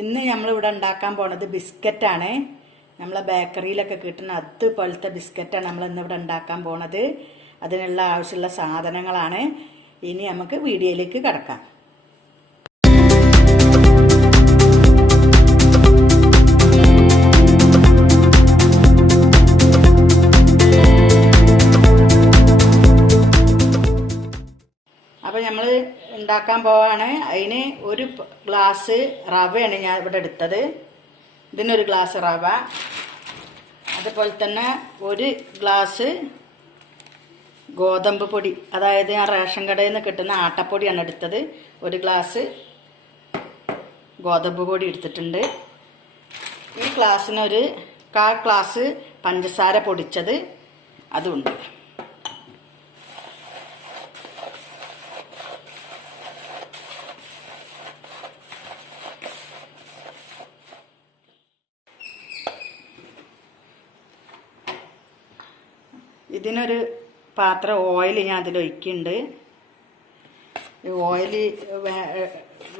ഇന്ന് നമ്മളിവിടെ ഉണ്ടാക്കാൻ പോണത് ബിസ്ക്കറ്റാണ്. നമ്മളെ ബേക്കറിയിലൊക്കെ കിട്ടുന്ന അതുപോലത്തെ ബിസ്ക്കറ്റാണ് നമ്മൾ ഇന്നിവിടെ ഉണ്ടാക്കാൻ പോണത്. അതിനുള്ള ആവശ്യമുള്ള സാധനങ്ങളാണ്. ഇനി നമുക്ക് വീഡിയോയിലേക്ക് കിടക്കാം. അപ്പോൾ നമ്മൾ ഉണ്ടാക്കാൻ പോവാണ്. അതിന് ഒരു ഗ്ലാസ് റവയാണ് ഞാൻ ഇവിടെ എടുത്തത്. ഇതിനൊരു ഗ്ലാസ് റവ, അതുപോലെ തന്നെ ഒരു ഗ്ലാസ് ഗോതമ്പ് പൊടി, അതായത് ഞാൻ റേഷൻ കടയിൽ നിന്ന് കിട്ടുന്ന ആട്ടപ്പൊടിയാണ് എടുത്തത്. ഒരു ഗ്ലാസ് ഗോതമ്പ് പൊടി എടുത്തിട്ടുണ്ട്. ഈ ഗ്ലാസ്സിനൊരു 1/4 ഗ്ലാസ് പഞ്ചസാര പൊടിച്ചത് അതുണ്ട്. ഇതിനൊരു പാത്രം ഓയിൽ ഞാൻ അതിലൊഴിക്കുന്നുണ്ട്. ഓയിൽ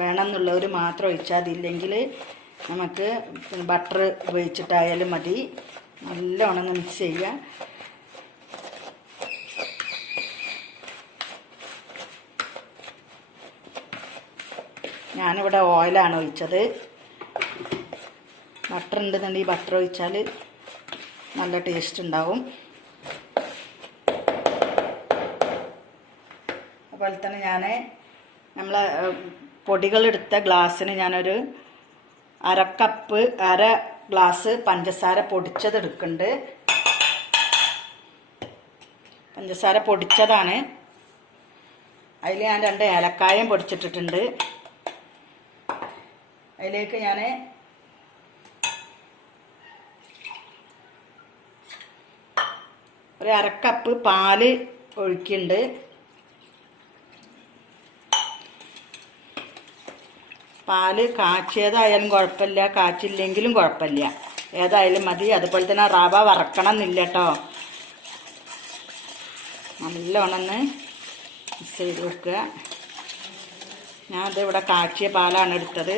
വേണമെന്നുള്ളവർ മാത്രം ഒഴിച്ചാൽ അതില്ലെങ്കിൽ നമുക്ക് ബട്ടർ ഉപയോഗിച്ചിട്ടായാലും മതി. നല്ലോണം മിക്സ് ചെയ്യുക. ഞാനിവിടെ ഓയിലാണ് ഒഴിച്ചത്. ബട്ടർ ഉണ്ടെന്നുണ്ടെങ്കിൽ ബട്ടർ ഒഴിച്ചാൽ നല്ല ടേസ്റ്റ് ഉണ്ടാവും. അതുപോലെ തന്നെ ഞാൻ നമ്മളെ പൊടികളെടുത്ത ഗ്ലാസ്സിന് ഞാനൊരു അര ഗ്ലാസ് പഞ്ചസാര പൊടിച്ചത് എടുക്കുന്നുണ്ട്. പഞ്ചസാര പൊടിച്ചതാണ്. അതിൽ ഞാൻ 2 ഏലക്കായും പൊടിച്ചിട്ടിട്ടുണ്ട്. അതിലേക്ക് ഞാൻ ഒരു 1/2 കപ്പ് പാല് ഒഴിക്കുന്നുണ്ട്. പാല് കാച്ചിയതായാലും കുഴപ്പമില്ല, കാച്ചില്ലെങ്കിലും കുഴപ്പമില്ല, ഏതായാലും മതി. അതുപോലെ തന്നെ റവ വറക്കണം എന്നില്ല കേട്ടോ. നല്ലോണം മിക്സ് ചെയ്ത് വെക്കുക. ഞാനത് ഇവിടെ കാച്ചിയ പാലാണ് എടുത്തത്.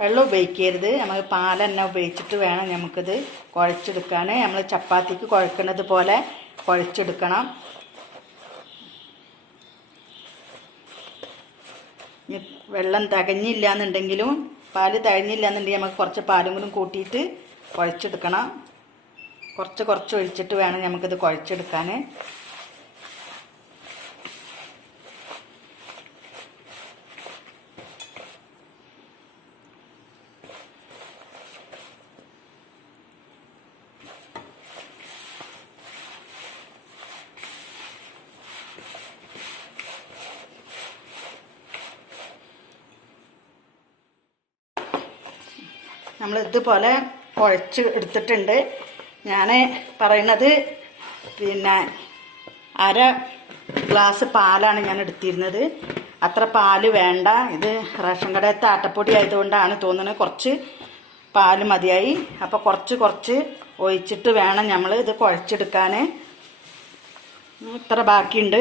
വെള്ളം ഉപയോഗിക്കരുത്. നമ്മൾ പാൽ തന്നെ ഉപയോഗിച്ചിട്ട് വേണം നമുക്കിത് കുഴച്ചെടുക്കാൻ. നമ്മൾ ചപ്പാത്തിക്ക് കുഴക്കുന്നത് പോലെ കുഴച്ചെടുക്കണം. വെള്ളം തികഞ്ഞില്ല എന്നുണ്ടെങ്കിലും, പാല് തികഞ്ഞില്ല എന്നുണ്ടെങ്കിൽ നമുക്ക് കുറച്ച് പാലും കൂടി കൂട്ടിയിട്ട് കുഴച്ചെടുക്കണം. കുറച്ച് ഒഴിച്ചിട്ട് വേണം നമുക്കിത് കുഴച്ചെടുക്കാൻ. നമ്മൾ ഇതുപോലെ കുഴച്ച് എടുത്തിട്ടുണ്ട്. ഞാൻ പറയുന്നത് പിന്നെ 1/2 ഗ്ലാസ് പാലാണ് ഞാൻ എടുത്തിരുന്നത്. അത്ര പാല് വേണ്ട. ഇത് റേഷൻ കടയത്തെ ആട്ടപ്പൊടി ആയതുകൊണ്ടാണ് തോന്നുന്നത് കുറച്ച് പാല് മതിയായി. അപ്പോൾ കുറച്ച് ഒഴിച്ചിട്ട് വേണം നമ്മൾ ഇത് കുഴച്ചെടുക്കാൻ. ഇത്ര ബാക്കിയുണ്ട്.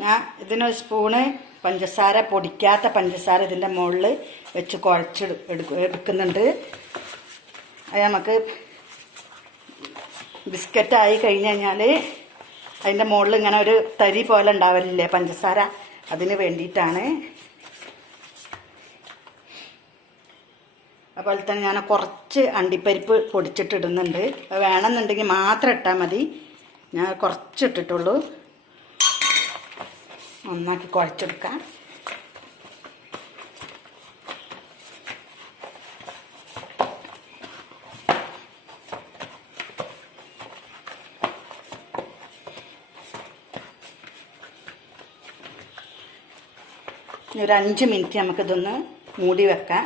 ഞാൻ ഇതിനൊരു സ്പൂണ് പഞ്ചസാര, പൊടിക്കാത്ത പഞ്ചസാര ഇതിൻ്റെ മുകളിൽ വെച്ച് എടുക്കുന്നുണ്ട്. അത് നമുക്ക് ബിസ്ക്കറ്റായി കഴിഞ്ഞ് കഴിഞ്ഞാൽ അതിൻ്റെ മുകളിൽ ഇങ്ങനെ ഒരു തരി പോലെ ഉണ്ടാവലില്ലേ പഞ്ചസാര, അതിന് വേണ്ടിയിട്ടാണ്. അതുപോലെ തന്നെ ഞാൻ കുറച്ച് അണ്ടിപ്പരിപ്പ് പൊടിച്ചിട്ടിടുന്നുണ്ട്. വേണമെന്നുണ്ടെങ്കിൽ മാത്രം ഇട്ടാൽ മതി. ഞാൻ കുറച്ചിട്ടിട്ടുള്ളൂ. നന്നാക്കി കുഴച്ചെടുക്കാം. ഒരു 5 മിനിറ്റ് നമുക്കിതൊന്ന് മൂടി വെക്കാം.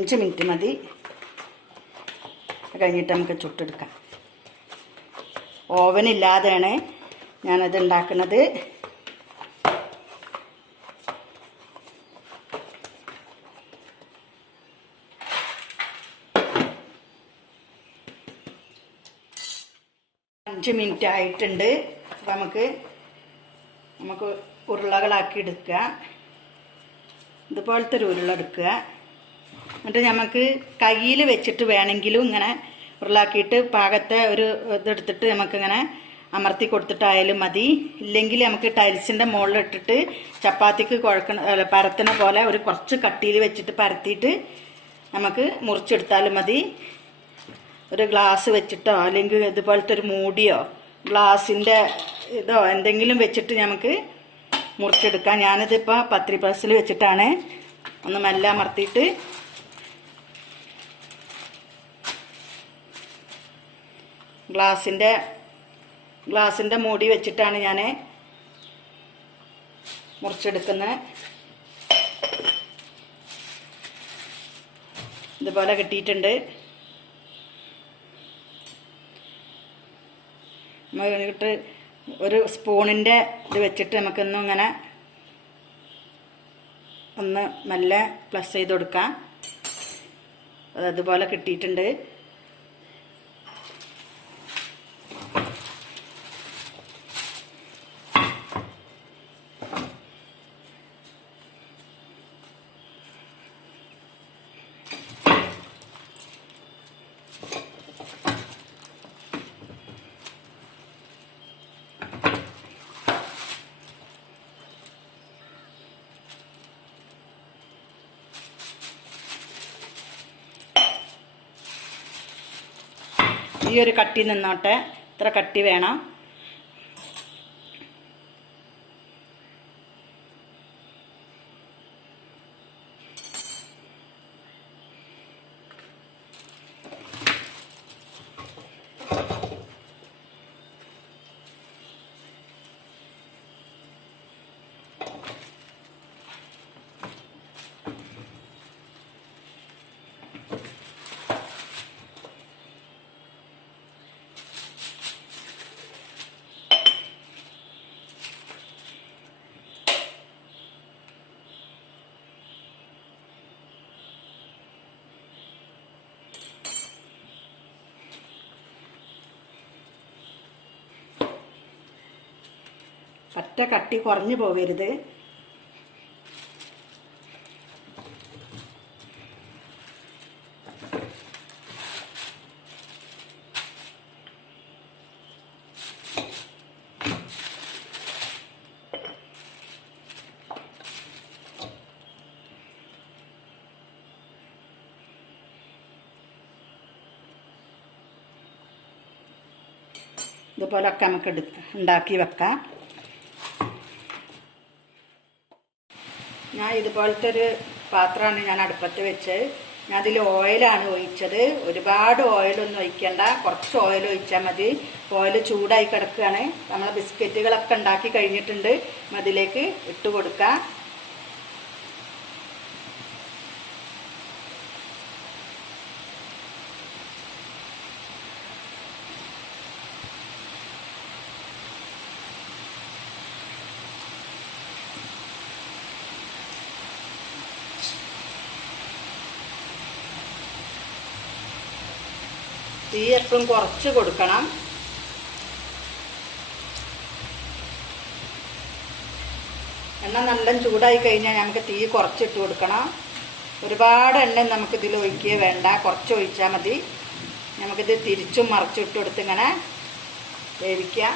5 മിനിറ്റ് മതി. കഴിഞ്ഞിട്ട് നമുക്ക് ചുട്ടെടുക്കാം. ഓവനില്ലാതെയാണ് ഞാനത് ഉണ്ടാക്കുന്നത്. അഞ്ച് മിനിറ്റ് ആയിട്ടുണ്ട്. അപ്പം നമുക്ക് ഉരുളകളാക്കി എടുക്കുക. ഇതുപോലത്തെ ഒരു ഉരുള എടുക്കുക. എന്നിട്ട് നമുക്ക് കയ്യിൽ വെച്ചിട്ട് വേണമെങ്കിലും ഇങ്ങനെ ഉരുളാക്കിയിട്ട് പാകത്തെ ഒരു ഇതെടുത്തിട്ട് നമുക്കിങ്ങനെ അമർത്തി കൊടുത്തിട്ടായാലും മതി. ഇല്ലെങ്കിൽ നമുക്ക് ടൈൽസിൻ്റെ മുകളിലിട്ടിട്ട് ചപ്പാത്തിക്ക് പരത്തണ പോലെ ഒരു കുറച്ച് കട്ടിയിൽ വെച്ചിട്ട് പരത്തിയിട്ട് നമുക്ക് മുറിച്ചെടുത്താലും മതി. ഒരു ഗ്ലാസ് വെച്ചിട്ടോ അല്ലെങ്കിൽ ഇതുപോലത്തെ ഒരു മൂടിയോ ഗ്ലാസിൻ്റെ ഇതോ എന്തെങ്കിലും വെച്ചിട്ട് നമുക്ക് മുറിച്ചെടുക്കാം. ഞാനിതിപ്പോൾ പത്തിരി പ്രസ്സിൽ വെച്ചിട്ടാണ് ഒന്ന് മെല്ലെ അമർത്തിയിട്ട് ഗ്ലാസിൻ്റെ മൂടി വെച്ചിട്ടാണ് ഞാൻ മുറിച്ചെടുക്കുന്നത്. ഇതുപോലെ കിട്ടിയിട്ടുണ്ട്. നമുക്കിട്ട് ഒരു സ്പൂണിൻ്റെ ഇത് വെച്ചിട്ട് നമുക്കൊന്നും ഇങ്ങനെ ഒന്ന് മെല്ലെ പ്ലസ് ചെയ്ത് കൊടുക്കാം. അതുപോലെ കിട്ടിയിട്ടുണ്ട്. ഈ ഒരു കട്ടി നിന്നോട്ടെ. ഇത്ര കട്ടി വേണം. പറ്റ കട്ടി കുറഞ്ഞു പോകരുത്. ഇതുപോലൊക്കെ നമുക്ക് ഉണ്ടാക്കി വെക്കാം. ഞാൻ ഇതുപോലത്തെ ഒരു പാത്രമാണ് ഞാൻ അടുപ്പത്ത് വെച്ചത്. ഞാൻ അതിൽ ഓയിലാണ് ഒഴിച്ചത്. ഒരുപാട് ഓയിലൊന്നും ഒഴിക്കേണ്ട, കുറച്ച് ഓയിൽ ഒഴിച്ചാൽ മതി. ഓയിൽ ചൂടായി കിടക്കുകയാണ്. നമ്മൾ ബിസ്ക്കറ്റുകളൊക്കെ ഉണ്ടാക്കി കഴിഞ്ഞിട്ടുണ്ട്. അതിലേക്ക് ഇട്ട് കൊടുക്കാം. തീ എപ്പോഴും കുറച്ച് കൊടുക്കണം. എണ്ണ നല്ല ചൂടായി കഴിഞ്ഞാൽ നമുക്ക് തീ കുറച്ചിട്ട് കൊടുക്കണം. ഒരുപാട് എണ്ണ നമുക്കിതിൽ ഒഴിക്കുക വേണ്ട, കുറച്ച് ഒഴിച്ചാൽ മതി. നമുക്കിത് തിരിച്ചും മറിച്ചിട്ട് കൊടുത്ത് ഇങ്ങനെ വേവിക്കാം.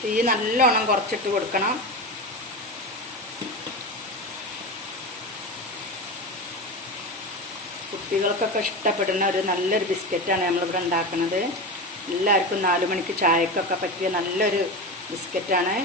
തീ നല്ലോണം കുറച്ചിട്ട് കൊടുക്കണം. കുട്ടികൾക്കൊക്കെ ഇഷ്ടപ്പെടുന്ന ഒരു നല്ലൊരു ബിസ്ക്കറ്റാണ് നമ്മളിവിടെ ഉണ്ടാക്കുന്നത്. എല്ലാവർക്കും 4 മണിക്ക് ചായക്കൊക്കെ പറ്റിയ നല്ലൊരു ബിസ്ക്കറ്റാണ്.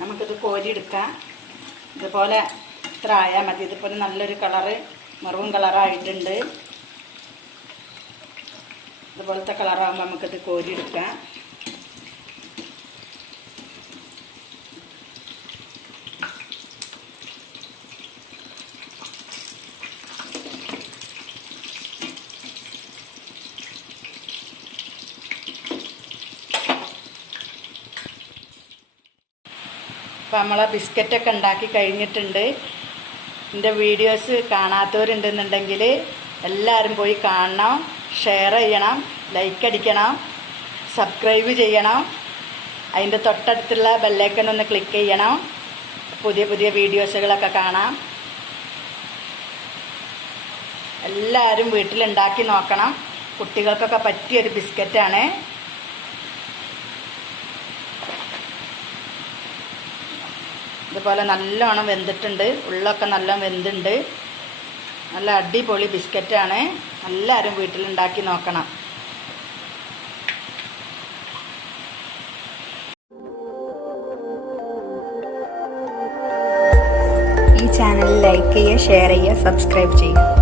നമുക്കിത് കോരിയെടുക്കാം. ഇതുപോലെ ഇത്ര ആയാൽ മതി. ഇതുപോലെ നല്ലൊരു കളറ് മെറൂൺ കളറായിട്ടുണ്ട്. ഇതുപോലത്തെ കളറാകുമ്പോൾ നമുക്കിത് കോരിയെടുക്കാം. അപ്പോൾ നമ്മളെ ബിസ്ക്കറ്റൊക്കെ ഉണ്ടാക്കി കഴിഞ്ഞിട്ടുണ്ട്. എൻ്റെ വീഡിയോസ് കാണാത്തവരുണ്ടെന്നുണ്ടെങ്കിൽ എല്ലാവരും പോയി കാണണം, ഷെയർ ചെയ്യണം, ലൈക്ക് അടിക്കണം, സബ്സ്ക്രൈബ് ചെയ്യണം. അതിൻ്റെ തൊട്ടടുത്തുള്ള ബെല്ലൈക്കൺ ഒന്ന് ക്ലിക്ക് ചെയ്യണം. പുതിയ പുതിയ വീഡിയോസുകളൊക്കെ കാണാം. എല്ലാവരും വീട്ടിലുണ്ടാക്കി നോക്കണം. കുട്ടികൾക്കൊക്കെ പറ്റിയൊരു ബിസ്ക്കറ്റാണ്. ഇതുപോലെ നല്ലോണം വെന്തിട്ടുണ്ട്. ഉള്ളൊക്കെ നല്ല വെന്തുണ്ട്. നല്ല അടിപൊളി ബിസ്ക്കറ്റാണ്. എല്ലാവരും വീട്ടിലുണ്ടാക്കി നോക്കണം. ഈ ചാനൽ ലൈക്ക് ചെയ്യുക, ഷെയർ ചെയ്യുക, സബ്സ്ക്രൈബ് ചെയ്യുക.